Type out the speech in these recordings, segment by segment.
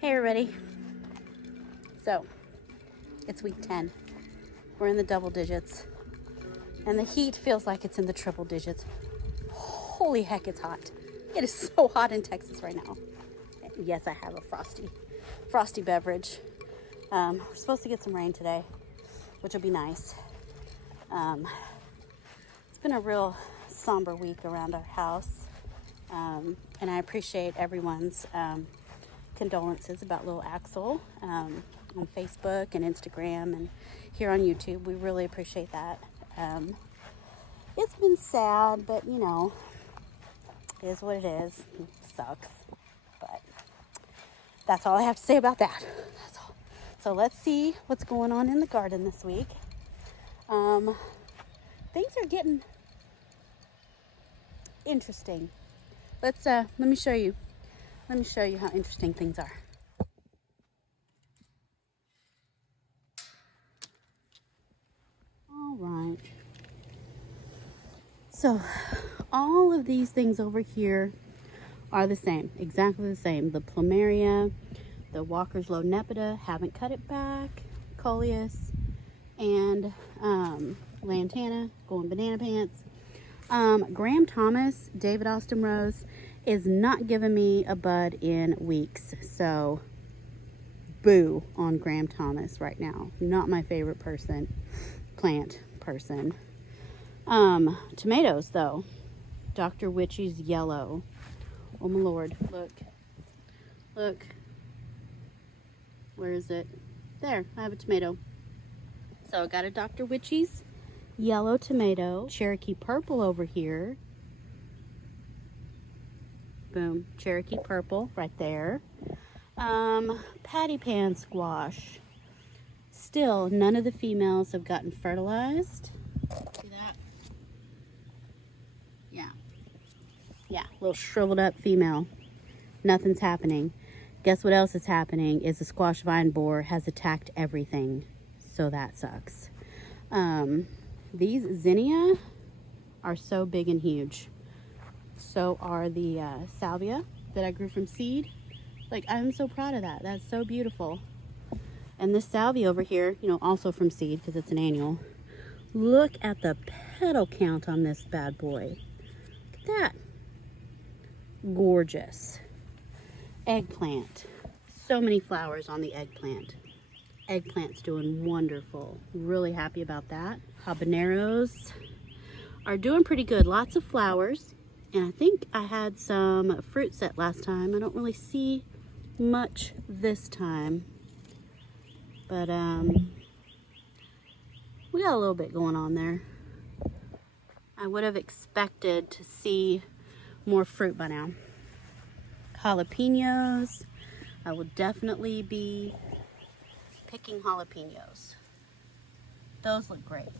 Hey everybody. So, it's week 10. We're in the double digits. And the heat feels like it's in the triple digits. Holy heck, it's hot. It is so hot in Texas right now. Yes, I have a frosty beverage. We're supposed to get some rain today, which will be nice. It's been a real somber week around our house. And I appreciate everyone's condolences about little Axel on Facebook and Instagram and here on YouTube. We really appreciate that. It's been sad, but you know, it is what it is. It sucks, but that's all I have to say about that. That's all. So let's see what's going on in the garden this week. Things are getting interesting. Let me show you. Let me show you how interesting things are. All right. So, all of these things over here are the same, exactly the same. The plumeria, the Walker's Nepeta, haven't cut it back, coleus, and lantana, going banana pants. Graham Thomas, David Austin Rose, is not giving me a bud in weeks. So, boo on Graham Thomas right now. Not my favorite plant person. Tomatoes though. Dr. Witchy's yellow. Oh my lord, look. Where is it? There, I have a tomato. So I got a Dr. Witchy's yellow tomato. Cherokee purple over here. Boom, Cherokee purple right there. Patty pan squash. Still, none of the females have gotten fertilized. See that? Yeah, little shriveled up female. Nothing's happening. Guess what else is happening is the squash vine borer has attacked everything. So that sucks. These zinnia are so big and huge. So are the salvia that I grew from seed. Like, I'm so proud of that. That's so beautiful. And this salvia over here, you know, also from seed because it's an annual. Look at the petal count on this bad boy. Look at that. Gorgeous. Eggplant. So many flowers on the eggplant. Eggplant's doing wonderful. Really happy about that. Habaneros are doing pretty good. Lots of flowers. And I think I had some fruit set last time. I don't really see much this time. But we got a little bit going on there. I would have expected to see more fruit by now. Jalapenos. I will definitely be picking jalapenos. Those look great.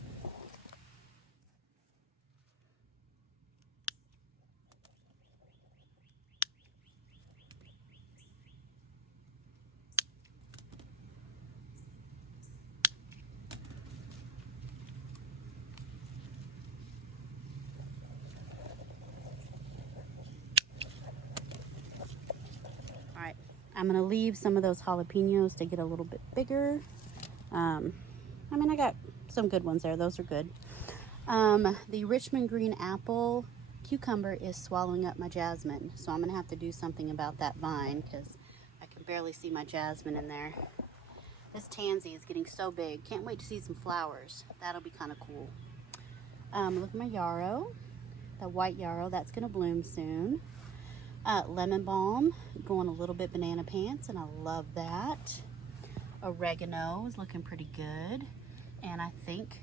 I'm gonna leave some of those jalapenos to get a little bit bigger. I mean, I got some good ones there. Those are good. The Richmond green apple cucumber is swallowing up my jasmine. So I'm gonna have to do something about that vine because I can barely see my jasmine in there. This tansy is getting so big. Can't wait to see some flowers. That'll be kind of cool. Look at my yarrow. The white yarrow, that's gonna bloom soon. Lemon balm, going a little bit banana pants, and I love that. Oregano is looking pretty good. And I think,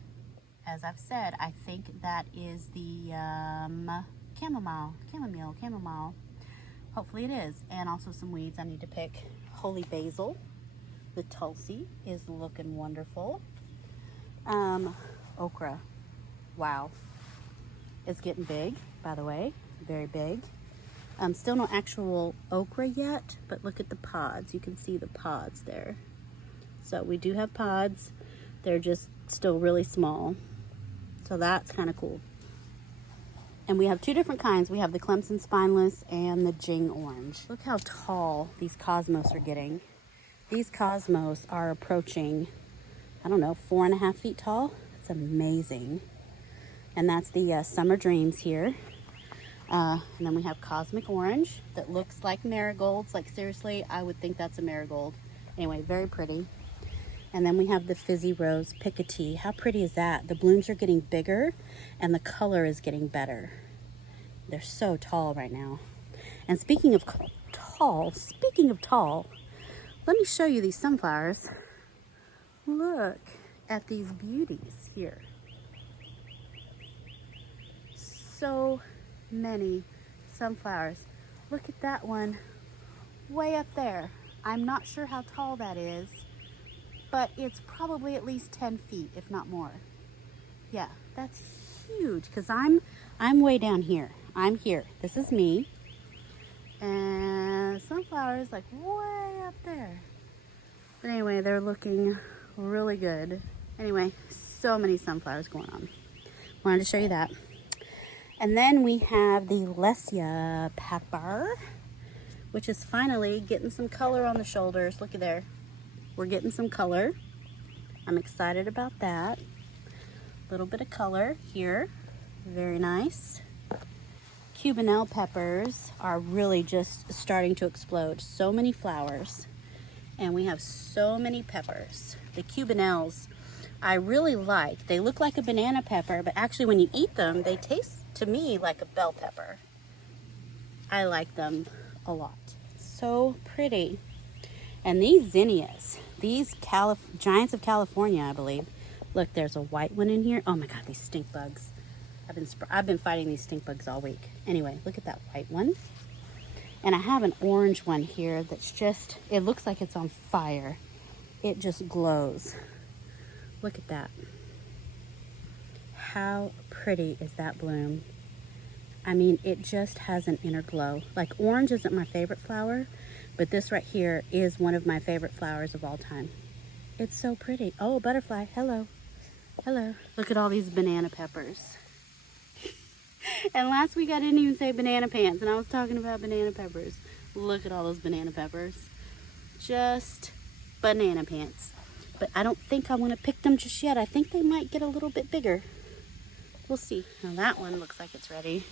as I've said, I think that is the chamomile. Hopefully it is. And also some weeds I need to pick. Holy basil, the tulsi is looking wonderful. Okra, wow. It's getting big, by the way, very big. Still no actual okra yet, but look at the pods. You can see the pods there. So we do have pods. They're just still really small. So that's kind of cool. And we have two different kinds. We have the Clemson Spineless and the Jing Orange. Look how tall these cosmos are getting. These cosmos are approaching, I don't know, 4.5 feet tall. It's amazing. And that's the Summer Dreams here. And then we have Cosmic Orange that looks like marigolds. Like seriously, I would think that's a marigold. Anyway, very pretty. And then we have the Fizzy Rose Picotee. How pretty is that? The blooms are getting bigger and the color is getting better. They're so tall right now. And speaking of tall, let me show you these sunflowers. Look at these beauties here. So many sunflowers. Look at that one way up there. I'm not sure how tall that is, but it's probably at least 10 feet, if not more. Yeah, that's huge because I'm way down here. I'm here. This is me. And sunflowers like way up there. But anyway, they're looking really good. Anyway, so many sunflowers going on. Wanted to show you that. And then we have the Lesia pepper, which is finally getting some color on the shoulders. Look at there. We're getting some color. I'm excited about that. A little bit of color here. Very nice. Cubanelle peppers are really just starting to explode. So many flowers. And we have so many peppers. The Cubanelles I really like. They look like a banana pepper, but actually when you eat them, they taste to me like a bell pepper. I like them a lot. So pretty. And these zinnias, these Giants of California, I believe. Look, there's a white one in here. Oh my God, these stink bugs. I've been fighting these stink bugs all week. Anyway, look at that white one. And I have an orange one here that's just, it looks like it's on fire. It just glows. Look at that. How pretty is that bloom? I mean, it just has an inner glow. Like orange isn't my favorite flower, but this right here is one of my favorite flowers of all time. It's so pretty. Oh, butterfly, hello. Hello. Look at all these banana peppers. And last week I didn't even say banana pants, and I was talking about banana peppers. Look at all those banana peppers. Just banana pants. But I don't think I want to pick them just yet. I think they might get a little bit bigger. We'll see. Now that one looks like it's ready.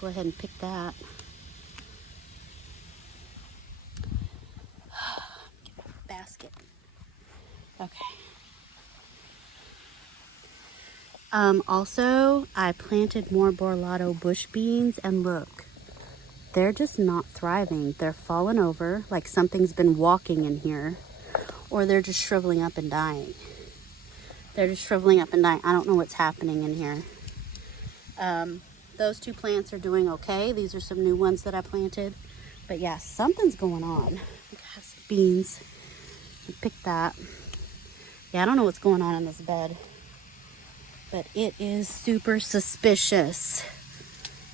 Go ahead and pick that. Basket. Okay. Also, I planted more Borlato bush beans, and look, they're just not thriving. They're falling over like something's been walking in here, or they're just shriveling up and dying. They're just shriveling up and dying. I don't know what's happening in here. Those two plants are doing okay. These are some new ones that I planted. But yeah, something's going on. I have some beans. Pick that. Yeah, I don't know what's going on in this bed, but it is super suspicious.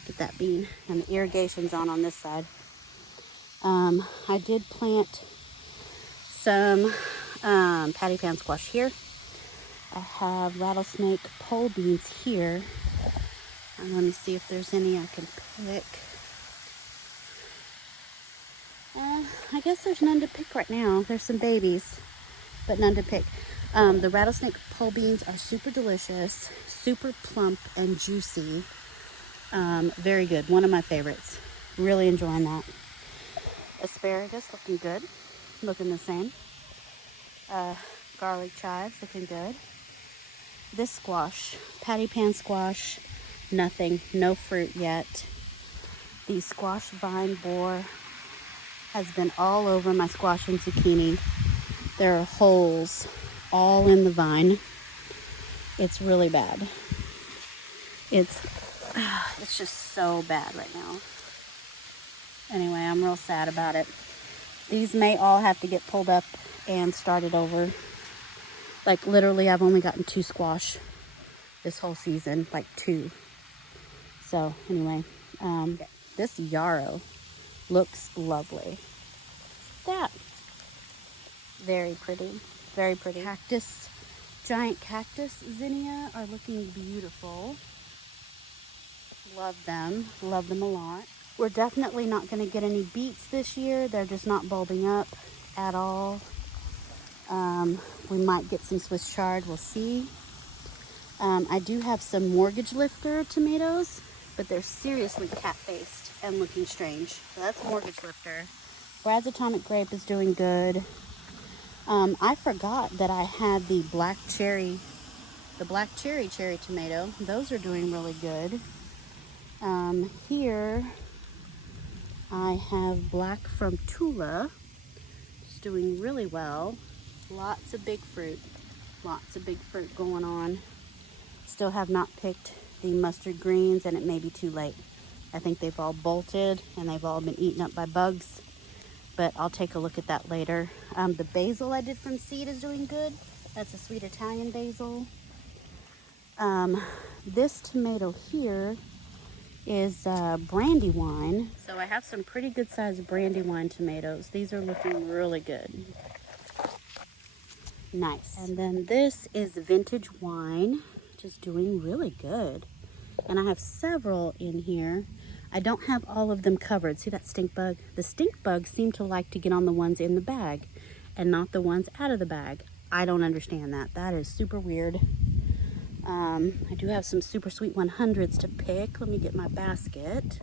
Get that bean. And the irrigation's on this side. I did plant some patty pan squash here. I have rattlesnake pole beans here. And let me see if there's any I can pick. I guess there's none to pick right now. There's some babies, but none to pick. The rattlesnake pole beans are super delicious, super plump and juicy. Very good. One of my favorites. Really enjoying that. Asparagus looking good. Looking the same. Garlic chives looking good. This squash, patty pan squash, nothing, no fruit yet. The squash vine borer has been all over my squash and zucchini. There are holes all in the vine. It's really bad. It's just so bad right now. Anyway, I'm real sad about it. These may all have to get pulled up and started over. Like literally, I've only gotten 2 squash this whole season, like 2. So anyway, this yarrow looks lovely. That very pretty, very pretty. Giant cactus zinnia are looking beautiful. love them a lot. We're definitely not going to get any beets this year. They're just not bulbing up at all. We might get some Swiss chard, we'll see. I do have some mortgage lifter tomatoes, but they're seriously cat-faced and looking strange. So that's mortgage lifter. Brad's atomic grape is doing good. I forgot that I had the black cherry tomato. Those are doing really good. Here I have black from Tula. It's doing really well. Lots of big fruit going on. Still have not picked the mustard greens, and it may be too late. I think they've all bolted and they've all been eaten up by bugs, but I'll take a look at that later. The basil I did from seed is doing good. That's a sweet Italian basil. This tomato here is Brandywine. So I have some pretty good sized Brandywine tomatoes. These are looking really good. Nice. And then this is Vintage Wine, which is doing really good. And I have several in here. I don't have all of them covered. See that stink bug? The stink bugs seem to like to get on the ones in the bag and not the ones out of the bag. I don't understand that. That is super weird. I do have some super sweet 100s to pick. Let me get my basket.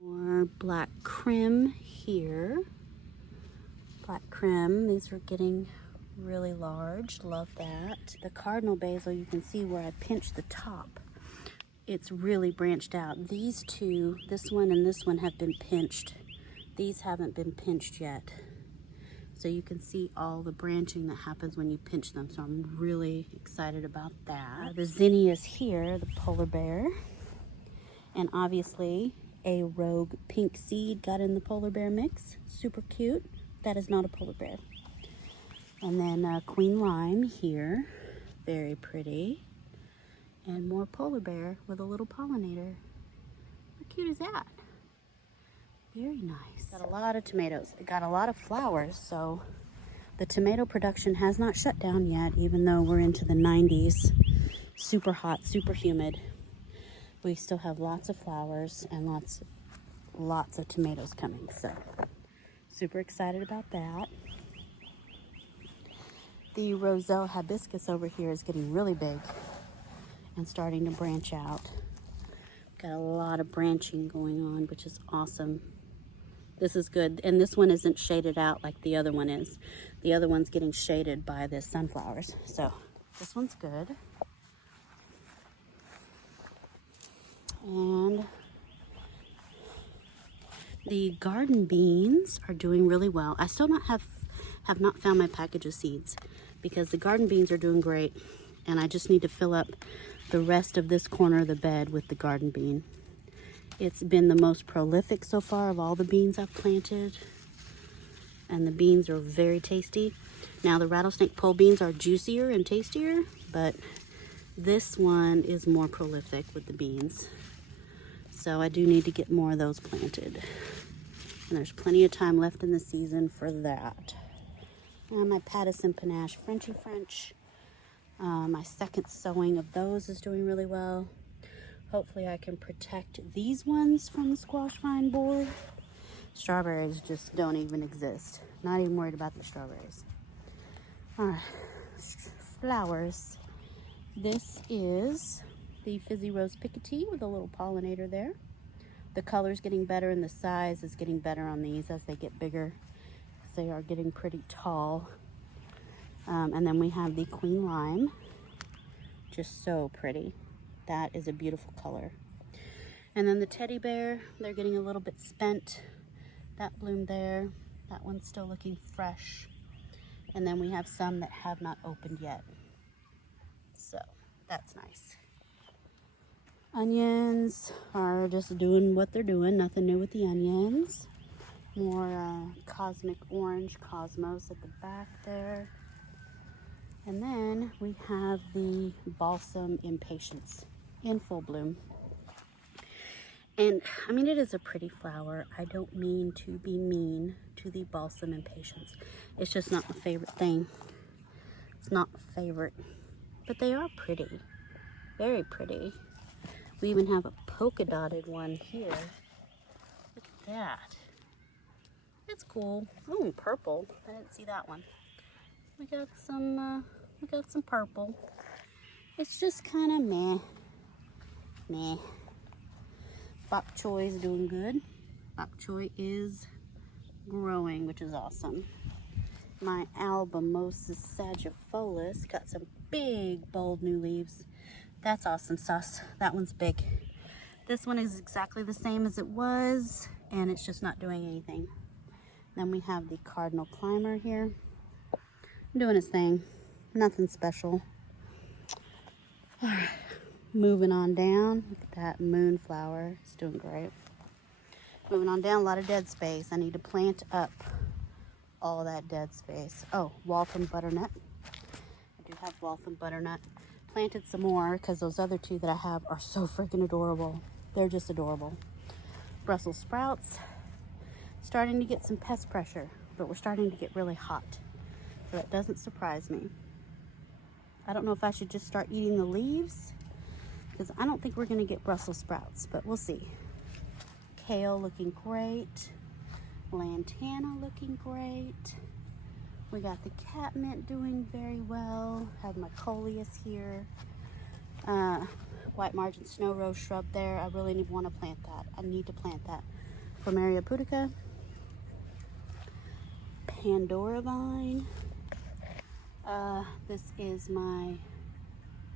More black creme here. Black creme, these are getting really large. Love that. The cardinal basil, you can see where I pinched the top. It's really branched out. These two, this one and this one, have been pinched. These haven't been pinched yet. So you can see all the branching that happens when you pinch them. So I'm really excited about that. The zinnias here, the polar bear. And obviously a rogue pink seed got in the polar bear mix. Super cute. That is not a polar bear. And then queen lime here. Very pretty. And more polar bear with a little pollinator. How cute is that? Very nice. Got a lot of tomatoes. It got a lot of flowers, so the tomato production has not shut down yet, even though we're into the 90s. Super hot, super humid. We still have lots of flowers and lots of tomatoes coming, so super excited about that. The Roselle hibiscus over here is getting really big and starting to branch out. Got a lot of branching going on, which is awesome. This is good, and this one isn't shaded out like the other one is. The other one's getting shaded by the sunflowers, so this one's good. And the garden beans are doing really well. I still have not found my package of seeds because the garden beans are doing great, and I just need to fill up the rest of this corner of the bed with the garden bean. It's been the most prolific so far of all the beans I've planted, and the beans are very tasty. Now the rattlesnake pole beans are juicier and tastier, but this one is more prolific with the beans. So I do need to get more of those planted. And there's plenty of time left in the season for that. And my Pattison Panache Frenchy French. My second sowing of those is doing really well. Hopefully I can protect these ones from the squash vine borer. Strawberries just don't even exist. Not even worried about the strawberries. All right, flowers. This is the Fizzy Rose Picotee with a little pollinator there. The color's getting better and the size is getting better on these as they get bigger. They are getting pretty tall. And then we have the Queen Lime. Just so pretty. That is a beautiful color. And then the teddy bear, they're getting a little bit spent. That bloomed there. That one's still looking fresh. And then we have some that have not opened yet. So that's nice. Onions are just doing what they're doing. Nothing new with the onions. More cosmic orange cosmos at the back there. And then we have the balsam impatiens in full bloom. And I mean, it is a pretty flower. I don't mean to be mean to the balsam impatiens. It's just not my favorite thing. It's not my favorite, but they are pretty, very pretty. We even have a polka dotted one here. Look at that. That's cool. Oh, purple. I didn't see that one. We got some purple. It's just kind of meh, meh. Bok choy is doing good. Bok choy is growing, which is awesome. My Albamosis sagittiferus got some big, bold new leaves. That's awesome sauce. That one's big. This one is exactly the same as it was, and it's just not doing anything. Then we have the cardinal climber here, doing its thing. Nothing special. All right, moving on down. Look at that moonflower. It's doing great. Moving on down, a lot of dead space. I need to plant up all that dead space. Oh, Waltham butternut. I do have Waltham butternut. Planted some more because those other two that I have are so freaking adorable. They're just adorable. Brussels sprouts. Starting to get some pest pressure, but we're starting to get really hot. So that doesn't surprise me. I don't know if I should just start eating the leaves because I don't think we're going to get Brussels sprouts, but we'll see. Kale looking great. Lantana looking great. We got the catmint doing very well. Have my coleus here. White margin snow rose shrub there. I really want to plant that. I need to plant that. Plumeria pudica. Pandora vine. This is my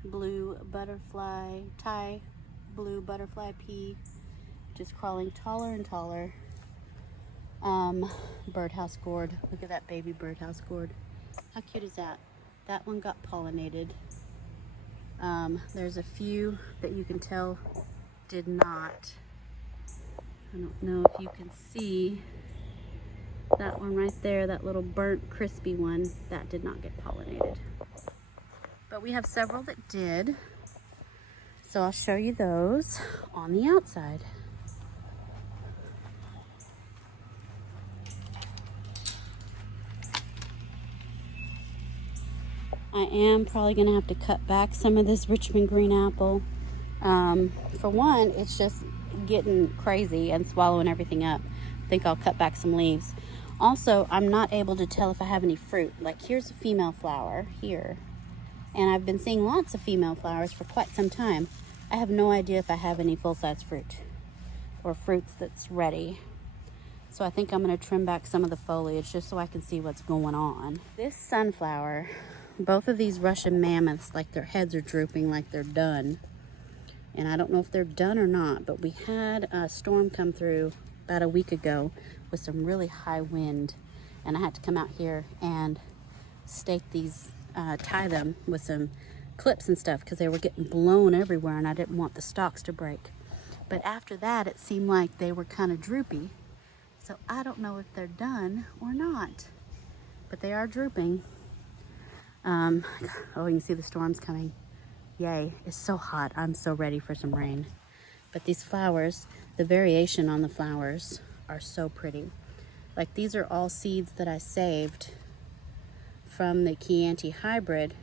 blue butterfly, Thai blue butterfly pea, just crawling taller and taller. Birdhouse gourd. Look at that baby birdhouse gourd. How cute is that? That one got pollinated. There's a few that you can tell did not. I don't know if you can see that one right there, that little burnt crispy one, that did not get pollinated. But we have several that did. So I'll show you those on the outside. I am probably gonna have to cut back some of this Richmond green apple. For one, it's just getting crazy and swallowing everything up. I think I'll cut back some leaves. Also, I'm not able to tell if I have any fruit. Like here's a female flower here. And I've been seeing lots of female flowers for quite some time. I have no idea if I have any full-size fruit or fruits that's ready. So I think I'm gonna trim back some of the foliage just so I can see what's going on. This sunflower, both of these Russian mammoths, like their heads are drooping like they're done. And I don't know if they're done or not, but we had a storm come through about a week ago with some really high wind. And I had to come out here and stake these, tie them with some clips and stuff because they were getting blown everywhere and I didn't want the stalks to break. But after that, it seemed like they were kind of droopy. So I don't know if they're done or not, but they are drooping. Oh, you can see the storm's coming. Yay, it's so hot. I'm so ready for some rain. But these flowers, the variation on the flowers are so pretty. Like these are all seeds that I saved from the Chianti hybrid.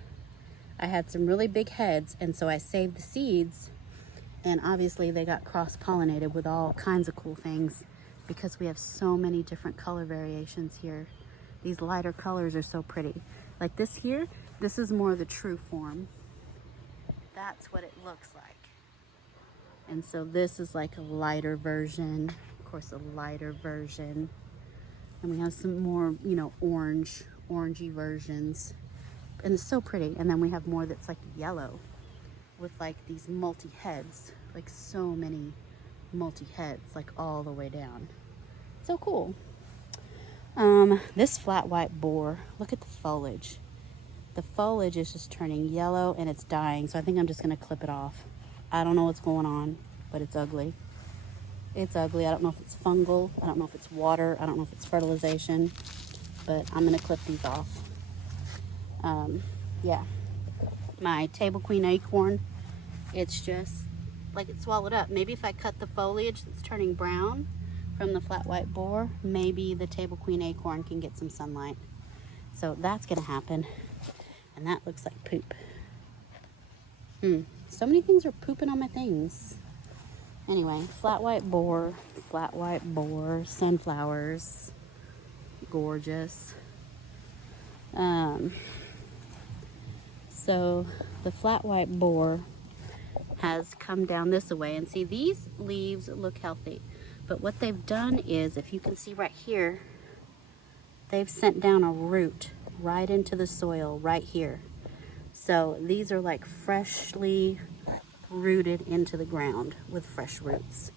I had some really big heads, and so I saved the seeds, and obviously they got cross-pollinated with all kinds of cool things because we have so many different color variations here. These lighter colors are so pretty. Like this here, this is more the true form. That's what it looks like. And so this is like a lighter version, of course a lighter version. And we have some more, you know, orangey versions. And it's so pretty. And then we have more that's like yellow with like these multi-heads, like so many multi-heads, like all the way down. So cool. This flat white boar, look at the foliage. The foliage is just turning yellow and it's dying. So I think I'm just gonna clip it off. I don't know what's going on, but it's ugly. It's ugly. I don't know if it's fungal. I don't know if it's water. I don't know if it's fertilization, but I'm gonna clip these off. Yeah. My table queen acorn, it's just like it swallowed up. Maybe if I cut the foliage that's turning brown from the flat white borer, maybe the table queen acorn can get some sunlight. So that's gonna happen. And that looks like poop. So many things are pooping on my things. Anyway, flat white borer, sunflowers, gorgeous. So the flat white borer has come down this way, and see, these leaves look healthy, but what they've done is, if you can see right here, they've sent down a root right into the soil right here. So these are like freshly rooted into the ground with fresh roots,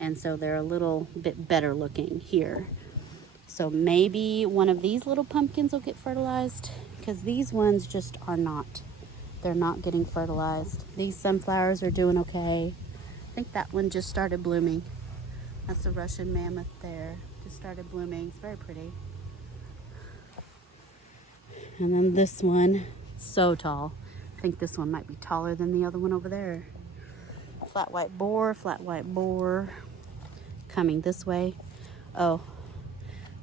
and so they're a little bit better looking here. So maybe one of these little pumpkins will get fertilized, because these ones just are not. They're not getting fertilized. These sunflowers are doing okay. I think that one just started blooming. That's a Russian mammoth there. Just started blooming. It's very pretty. And then this one, so tall. I think this one might be taller than the other one over there. Flat white borer, coming this way. Oh,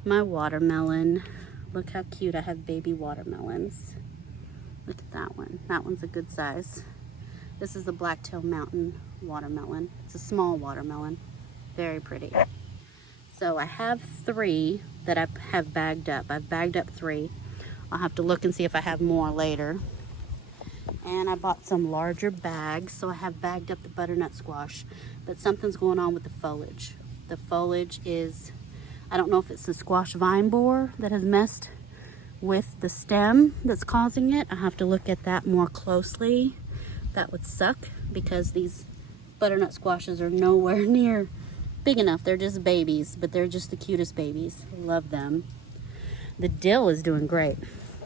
my watermelon. Look how cute. I have baby watermelons. Look at that one. That one's a good size. This is the Blacktail Mountain watermelon. It's a small watermelon. Very pretty. So I have 3 that I have bagged up. I've bagged up 3. I'll have to look and see if I have more later. And I bought some larger bags, so I have bagged up the butternut squash. But something's going on with the foliage. The foliage is, I don't know if it's the squash vine borer that has messed with the stem that's causing it. I have to look at that more closely. That would suck, because these butternut squashes are nowhere near big enough. They're just babies, but they're just the cutest babies. Love them. The dill is doing great.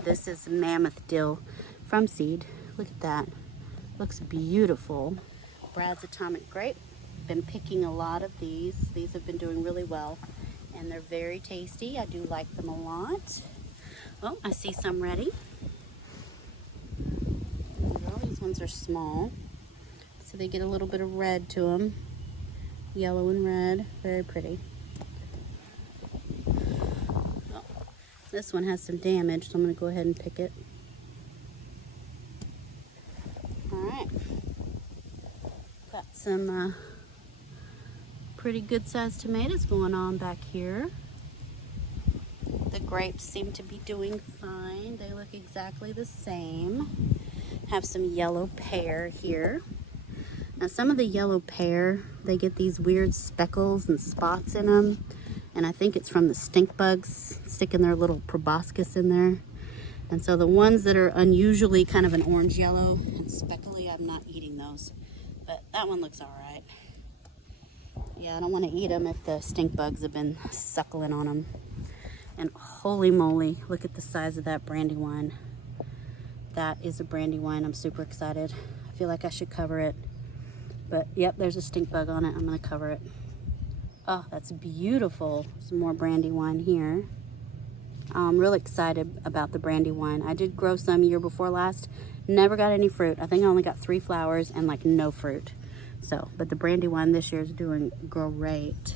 This is mammoth dill from seed. Look at that. Looks beautiful. Brad's atomic grape. Been picking a lot of these. These have been doing really well, and they're very tasty. I do like them a lot. Oh, I see some ready. Well, these ones are small, so they get a little bit of red to them. Yellow and red, very pretty. Oh, this one has some damage, so I'm going to go ahead and pick it. All right. Got some pretty good sized tomatoes going on back here. The grapes seem to be doing fine. They look exactly the same. Have some yellow pear here. Now some of the yellow pear, they get these weird speckles and spots in them. And I think it's from the stink bugs sticking their little proboscis in there. And so the ones that are unusually kind of an orange yellow and speckly, I'm not eating those. But that one looks all right. Yeah, I don't want to eat them if the stink bugs have been suckling on them. And holy moly, look at the size of that brandywine. That is a brandywine. I'm super excited. I feel like I should cover it. But yep, there's a stink bug on it. I'm gonna cover it. Oh, that's beautiful. Some more brandywine here. I'm really excited about the brandywine. I did grow some year before last. Never got any fruit. I think I only got 3 flowers and like no fruit. So, but the brandywine this year is doing great.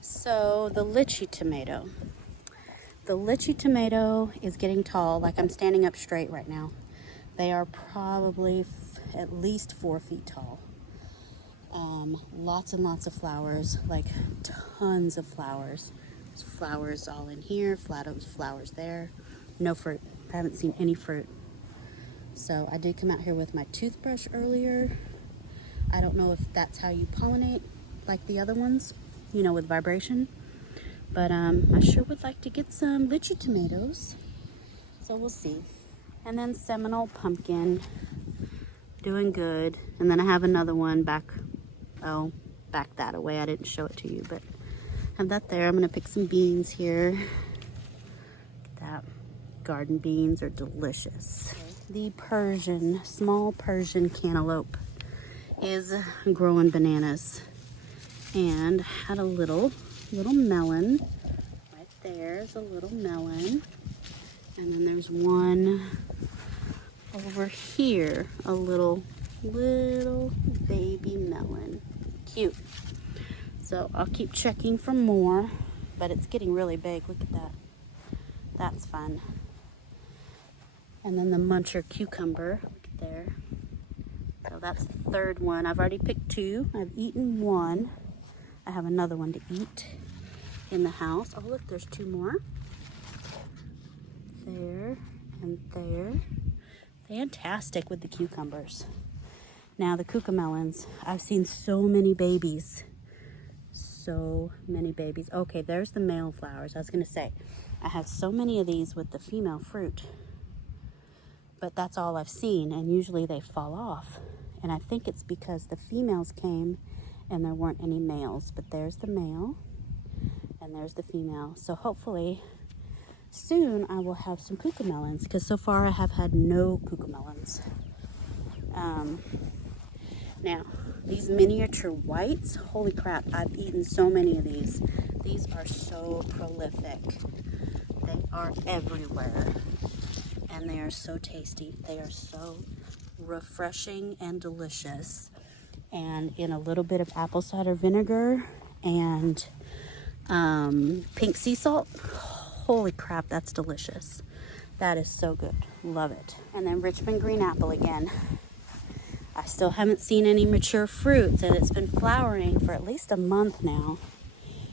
So the lychee tomato. The lychee tomato is getting tall. Like, I'm standing up straight right now. They are probably at least 4 feet tall. Lots and lots of flowers, like tons of flowers. There's flowers all in here, flowers there. No fruit. I haven't seen any fruit. So I did come out here with my toothbrush earlier. I don't know if that's how you pollinate like the other ones, you know, with vibration. But I sure would like to get some lychee tomatoes. So we'll see. And then Seminole pumpkin, doing good. And then I have another one back that away. I didn't show it to you, but I have that there. I'm gonna pick some beans here. Look at that. Garden beans are delicious. The small Persian cantaloupe is growing bananas. And had a little melon. Right there's a little melon. And then there's one over here, a little Little baby melon. Cute. So I'll keep checking for more, but it's getting really big. Look at that. That's fun. And then the muncher cucumber. Look at there. So that's the third one. I've already picked 2. I've eaten 1. I have another one to eat in the house. Oh, look, there's 2 more. There and there. Fantastic with the cucumbers. Now the cucamelons. I've seen so many babies. So many babies. Okay, there's the male flowers. I was going to say, I have so many of these with the female fruit. But that's all I've seen, and usually they fall off. And I think it's because the females came and there weren't any males. But there's the male and there's the female. So hopefully soon I will have some cucamelons, because so far I have had no cucamelons. Now, these miniature whites, holy crap, I've eaten so many of these. These are so prolific. They are everywhere, and they are so tasty. They are so refreshing and delicious. And in a little bit of apple cider vinegar and pink sea salt, holy crap, that's delicious. That is so good. Love it. And then Richmond green apple again. I still haven't seen any mature fruits, and it's been flowering for at least a month now.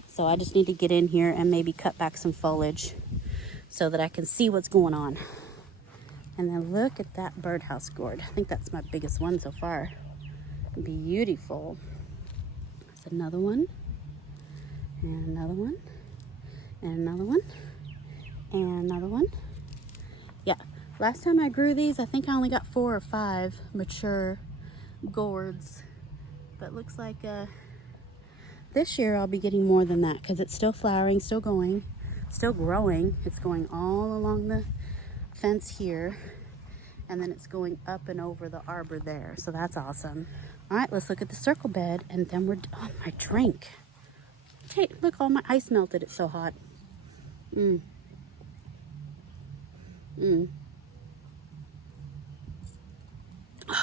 So I just need to get in here and maybe cut back some foliage so that I can see what's going on. And then look at that birdhouse gourd. I think that's my biggest one so far. Beautiful. That's another one. And another one. And another one. And another one. Yeah. Last time I grew these, I think I only got 4 or 5 mature gourds, but looks like this year I'll be getting more than that, because it's still flowering, still going, still growing. It's going all along the fence here, and then it's going up and over the arbor there, so that's awesome. All right, let's look at the circle bed, and then we're oh, my drink. Okay, look, all my ice melted. It's so hot. Oh,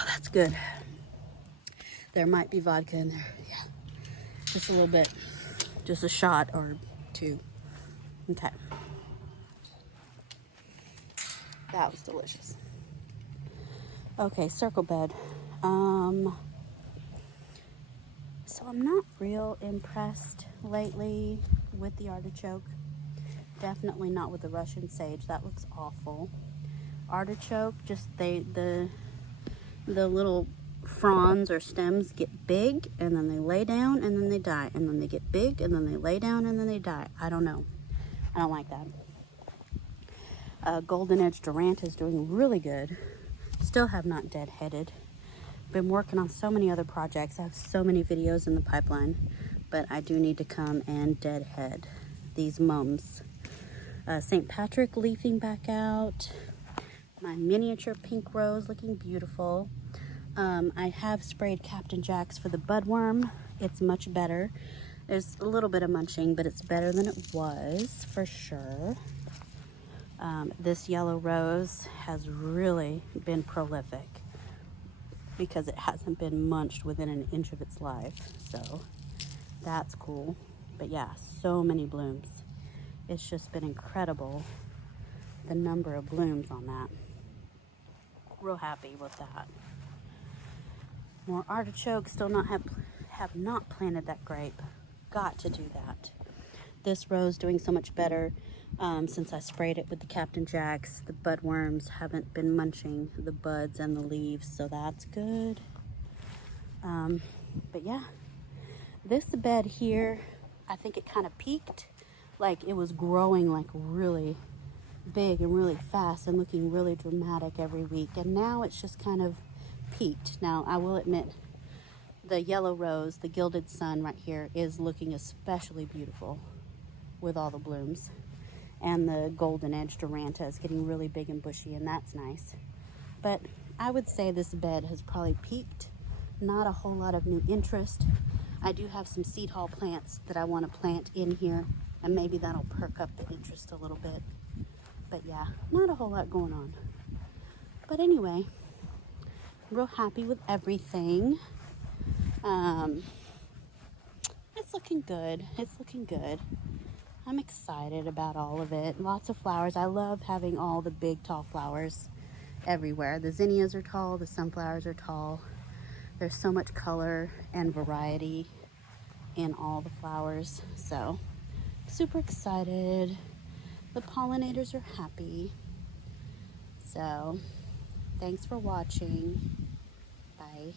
that's good. There might be vodka in there. Yeah, just a little bit, just a shot or 2. Okay, that was delicious. Okay, circle bed. So I'm not real impressed lately with the artichoke. Definitely not with the Russian sage. That looks awful. Artichoke, just the little fronds or stems get big, and then they lay down, and then they die, and then they get big, and then they lay down, and then they die. I don't know. I don't like that. Golden Edge Durant is doing really good. Still have not deadheaded. Been working on so many other projects. I have so many videos in the pipeline, but I do need to come and deadhead these mums. St. Patrick leafing back out. My miniature pink rose looking beautiful. I have sprayed Captain Jack's for the budworm. It's much better. There's a little bit of munching, but it's better than it was for sure. This yellow rose has really been prolific because it hasn't been munched within an inch of its life. So that's cool. But yeah, so many blooms. It's just been incredible, the number of blooms on that. Real happy with that. More artichoke. Still have not planted that grape. Got to do that. This rose doing so much better since I sprayed it with the Captain Jack's. The budworms haven't been munching the buds and the leaves, so that's good. But yeah, this bed here, I think it kind of peaked. Like it was growing like really big and really fast and looking really dramatic every week, and now it's just kind of peaked. Now I will admit the yellow rose, the gilded sun right here, is looking especially beautiful with all the blooms, and the golden edge Duranta is getting really big and bushy, and that's nice. But I would say this bed has probably peaked. Not a whole lot of new interest. I do have some seed haul plants that I want to plant in here, and maybe that'll perk up the interest a little bit. But yeah, not a whole lot going on. But anyway, real happy with everything. It's looking good. It's looking good. I'm excited about all of it. Lots of flowers. I love having all the big tall flowers everywhere. The zinnias are tall, the sunflowers are tall. There's so much color and variety in all the flowers. So super excited. The pollinators are happy. So thanks for watching. Bye.